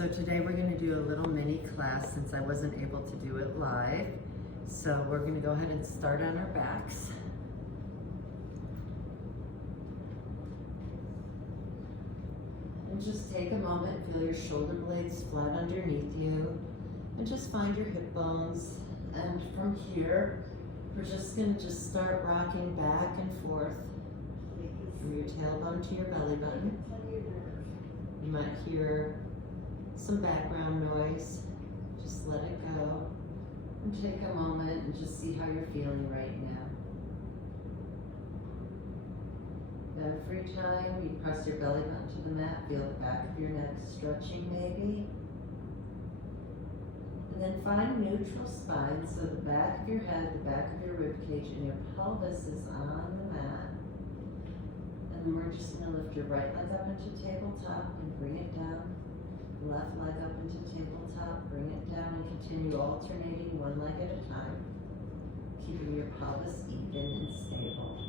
So today we're going to do a little mini class since I wasn't able to do it live. So we're going to go ahead and start on our backs. And just take a moment, feel your shoulder blades flat underneath you, and just find your hip bones. And from here, we're just going to start rocking back and forth from your tailbone to your belly button. You might hear some background noise. Just let it go and take a moment and just see how you're feeling right now. Every time you press your belly button to the mat, feel the back of your neck stretching maybe. And then find neutral spine, so the back of your head, the back of your rib cage, and your pelvis is on the mat. And then we're just going to lift your right leg up into tabletop and bring it down. Left leg up into tabletop, bring it down, and continue alternating one leg at a time, keeping your pelvis even and stable.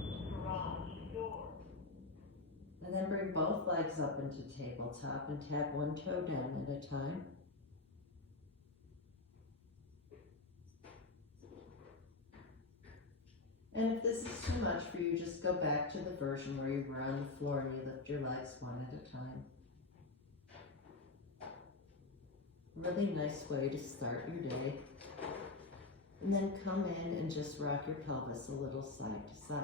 And then bring both legs up into tabletop and tap one toe down at a time. And if this is too much for you, just go back to the version where you were on the floor and you lift your legs one at a time. Really nice way to start your day. And then come in and just rock your pelvis a little side to side.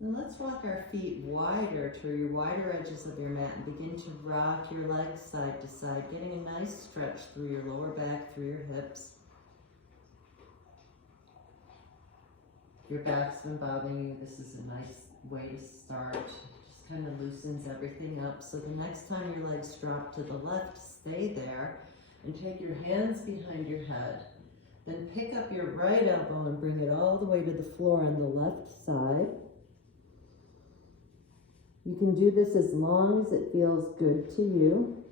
And let's walk our feet wider to your wider edges of your mat and begin to rock your legs side to side, getting a nice stretch through your lower back, through your hips. If your back's been bothering you, this is a nice way to start. Just kind of loosens everything up. So the next time your legs drop to the left, stay there and take your hands behind your head. Then pick up your right elbow and bring it all the way to the floor on the left side. You can do this as long as it feels good to you.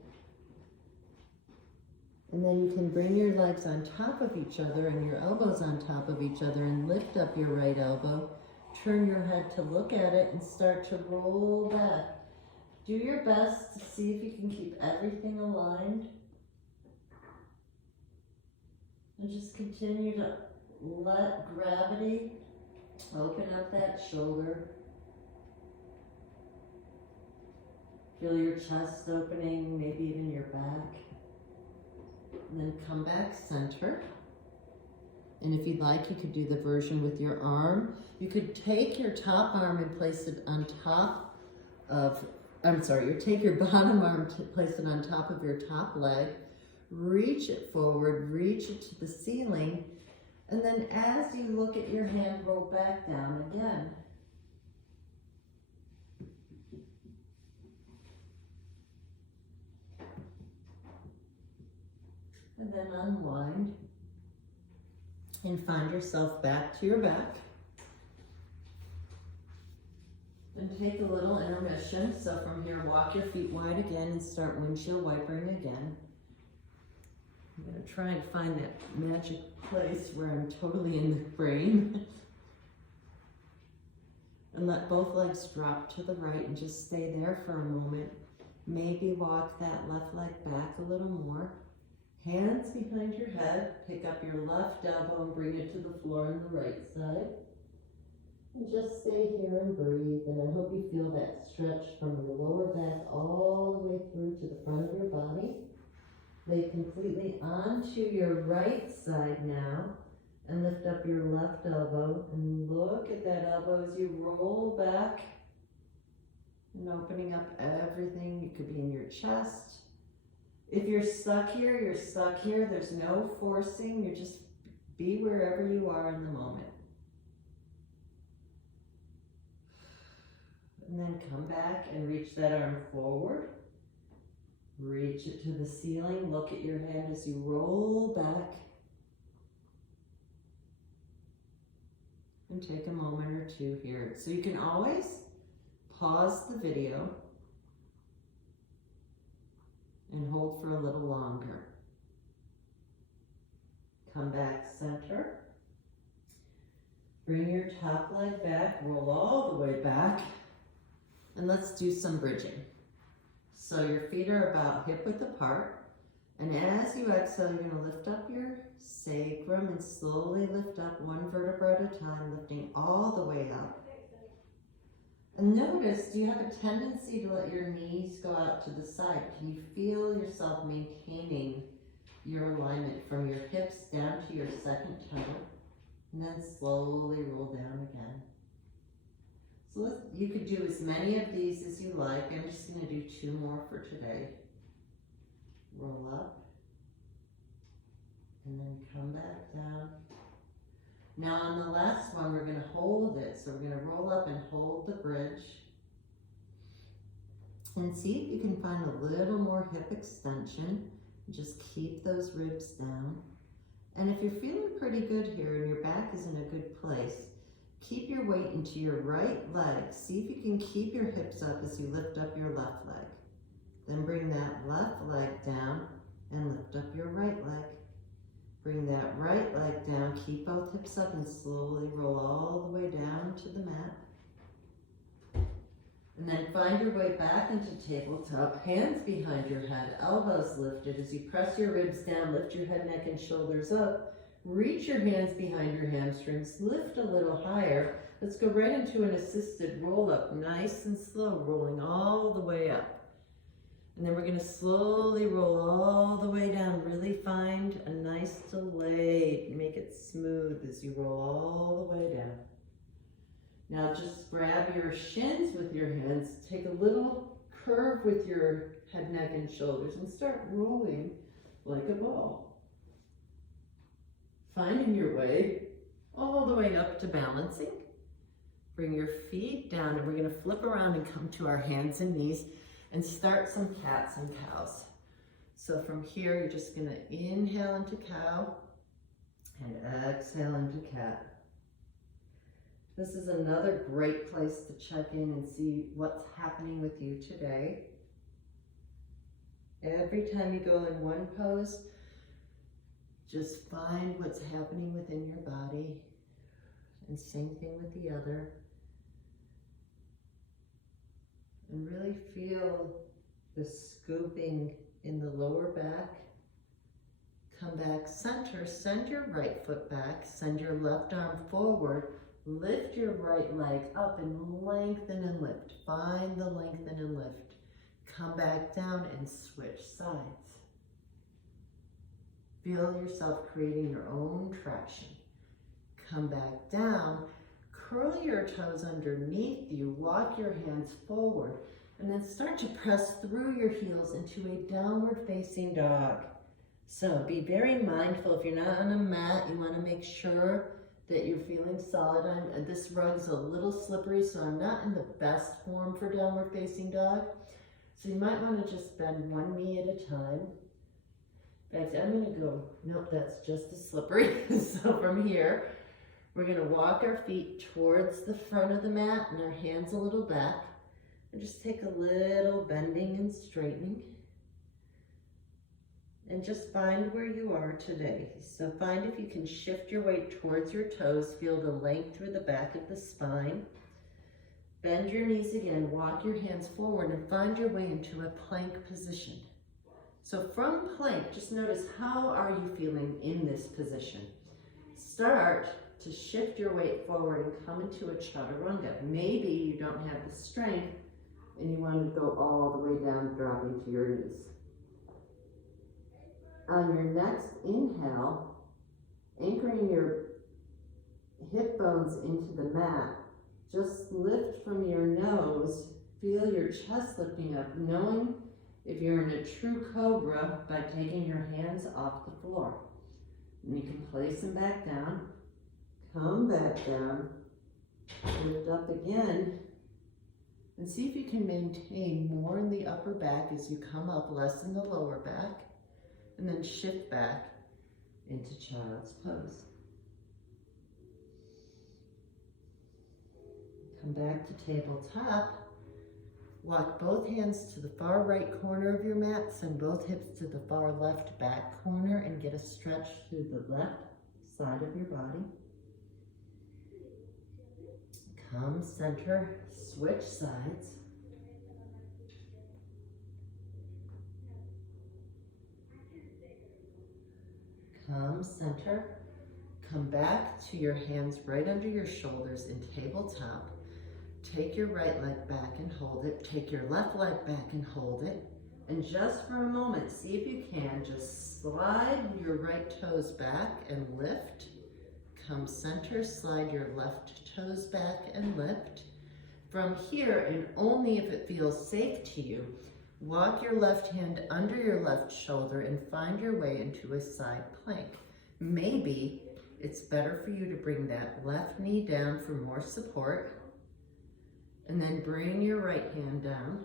And then you can bring your legs on top of each other and your elbows on top of each other and lift up your right elbow. Turn your head to look at it and start to roll back. Do your best to see if you can keep everything aligned. And just continue to let gravity open up that shoulder. Feel your chest opening, maybe even your back. And then come back center. And if you'd like, you could do the version with your arm. You could take your top arm and place it on top of, you take your bottom arm to place it on top of your top leg. Reach it forward, reach it to the ceiling. And then as you look at your hand, roll back down again. And then unwind and find yourself back to your back. And take a little intermission. So from here, walk your feet wide again and start windshield wipering again. I'm going to try and find that magic place where I'm totally in the frame. And let both legs drop to the right and just stay there for a moment. Maybe walk that left leg back a little more. Hands behind your head, pick up your left elbow and bring it to the floor on the right side. And just stay here and breathe. And I hope you feel that stretch from your lower back all the way through to the front of your body. Lay completely onto your right side now and lift up your left elbow and look at that elbow as you roll back and opening up everything. You could be in your chest. If you're stuck here, you're stuck here. There's no forcing. You just be wherever you are in the moment. And then come back and reach that arm forward. Reach it to the ceiling. Look at your hand as you roll back. And take a moment or two here. So you can always pause the video and hold for a little longer. Come back center. Bring your top leg back, roll all the way back. And let's do some bridging. So your feet are about hip width apart. And as you exhale, you're gonna lift up your sacrum and slowly lift up one vertebra at a time, lifting all the way up. And notice, do you have a tendency to let your knees go out to the side? Can you feel yourself maintaining your alignment from your hips down to your second toe? And then slowly roll down again. So you could do as many of these as you like. I'm just gonna do 2 more for today. Roll up. And then come back down. Now on the last one, we're gonna hold it. So we're gonna roll up and hold the bridge. And see if you can find a little more hip extension. Just keep those ribs down. And if you're feeling pretty good here and your back is in a good place, keep your weight into your right leg. See if you can keep your hips up as you lift up your left leg. Then bring that left leg down and lift up your right leg. Bring that right leg down, keep both hips up and slowly roll all the way down to the mat. And then find your way back into tabletop, hands behind your head, elbows lifted. As you press your ribs down, lift your head, neck, and shoulders up. Reach your hands behind your hamstrings, lift a little higher. Let's go right into an assisted roll up, nice and slow, rolling all the way up. And then we're gonna slowly roll all the way down. Really find a nice delay. Make it smooth as you roll all the way down. Now just grab your shins with your hands. Take a little curve with your head, neck, and shoulders and start rolling like a ball. Finding your way all the way up to balancing. Bring your feet down and we're gonna flip around and come to our hands and knees and start some cats and cows. So from here, you're just gonna inhale into cow and exhale into cat. This is another great place to check in and see what's happening with you today. Every time you go in one pose, just find what's happening within your body, and same thing with the other. And really feel the scooping in the lower back. Come back center, send your right foot back, send your left arm forward, lift your right leg up and lengthen and lift. Find the lengthen and lift. Come back down and switch sides. Feel yourself creating your own traction. Come back down. Curl your toes underneath you, walk your hands forward, and then start to press through your heels into a downward facing dog. So be very mindful, if you're not on a mat, you want to make sure that you're feeling solid. This rug's a little slippery, so I'm not in the best form for downward facing dog. So you might want to just bend one knee at a time. In fact, I'm going to go, nope, that's just as slippery. So from here, we're gonna walk our feet towards the front of the mat and our hands a little back. And just take a little bending and straightening. And just find where you are today. So find if you can shift your weight towards your toes. Feel the length through the back of the spine. Bend your knees again, walk your hands forward and find your way into a plank position. So from plank, just notice, how are you feeling in this position? Start to shift your weight forward and come into a chaturanga. Maybe you don't have the strength and you want to go all the way down, dropping to your knees. On your next inhale, anchoring your hip bones into the mat, just lift from your nose, feel your chest lifting up, knowing if you're in a true cobra by taking your hands off the floor. And you can place them back down. Come back down, lift up again, and see if you can maintain more in the upper back as you come up, less in the lower back, and then shift back into child's pose. Come back to tabletop, walk both hands to the far right corner of your mat, send both hips to the far left back corner, and get a stretch through the left side of your body. Come center, switch sides. Come center. Come back to your hands right under your shoulders in tabletop. Take your right leg back and hold it. Take your left leg back and hold it. And just for a moment, see if you can, just slide your right toes back and lift. Come center, slide your left toes back and lift. From here, and only if it feels safe to you, walk your left hand under your left shoulder and find your way into a side plank. Maybe it's better for you to bring that left knee down for more support, and then bring your right hand down.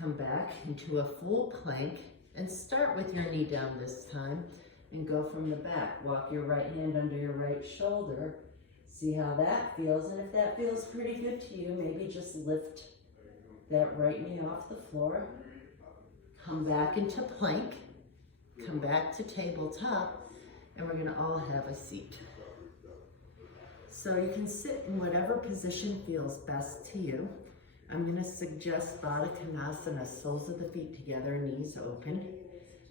Come back into a full plank and start with your knee down this time and go from the back. Walk your right hand under your right shoulder. See how that feels, and if that feels pretty good to you, maybe just lift that right knee off the floor. Come back into plank. Come back to tabletop. And we're gonna all have a seat. So you can sit in whatever position feels best to you. I'm gonna suggest Baddha Konasana, soles of the feet together, knees open.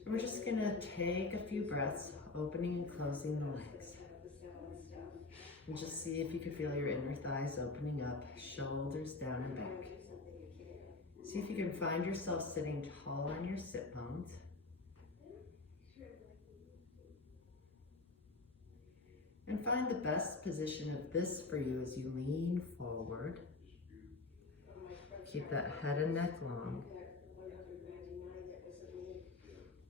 And we're just gonna take a few breaths, opening and closing the legs. And just see if you can feel your inner thighs opening up, shoulders down and back. See if you can find yourself sitting tall on your sit bones. And find the best position of this for you as you lean forward. Keep that head and neck long.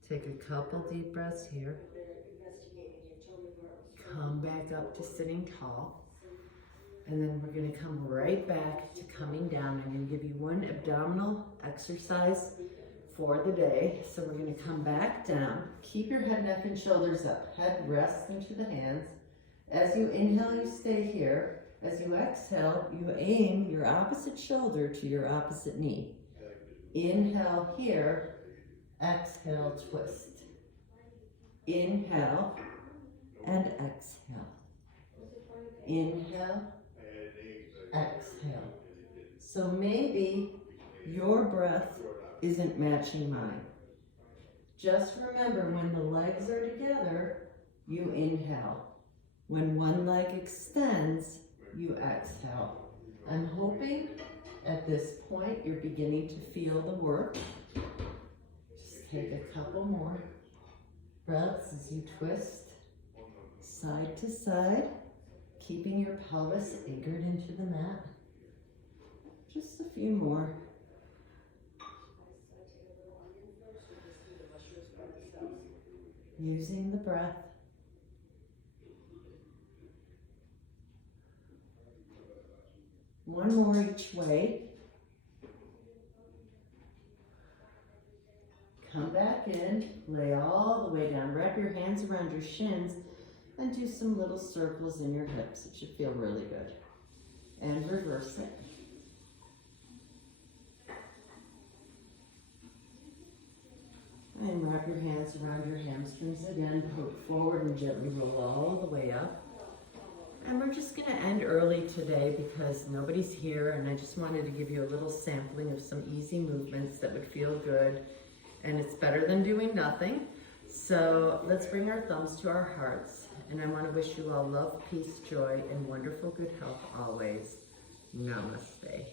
Take a couple deep breaths here. Come back up to sitting tall. And then we're going to come right back to coming down. I'm going to give you one abdominal exercise for the day. So we're going to come back down. Keep your head, neck, and shoulders up. Head rests into the hands. As you inhale, you stay here. As you exhale, you aim your opposite shoulder to your opposite knee. Inhale here, exhale, twist. Inhale and exhale. Inhale, exhale. So maybe your breath isn't matching mine. Just remember, when the legs are together, you inhale. When one leg extends, you exhale. I'm hoping at this point you're beginning to feel the work. Just take a couple more breaths as you twist side to side, keeping your pelvis anchored into the mat. Just a few more. Using the breath. One more each way. Come back in, lay all the way down. Wrap your hands around your shins and do some little circles in your hips. It should feel really good. And reverse it. And wrap your hands around your hamstrings again. Poke forward and gently roll all the way up. And we're just going to end early today because nobody's here, and I just wanted to give you a little sampling of some easy movements that would feel good, and it's better than doing nothing. So let's bring our thumbs to our hearts, and I want to wish you all love, peace, joy, and wonderful good health always. Namaste.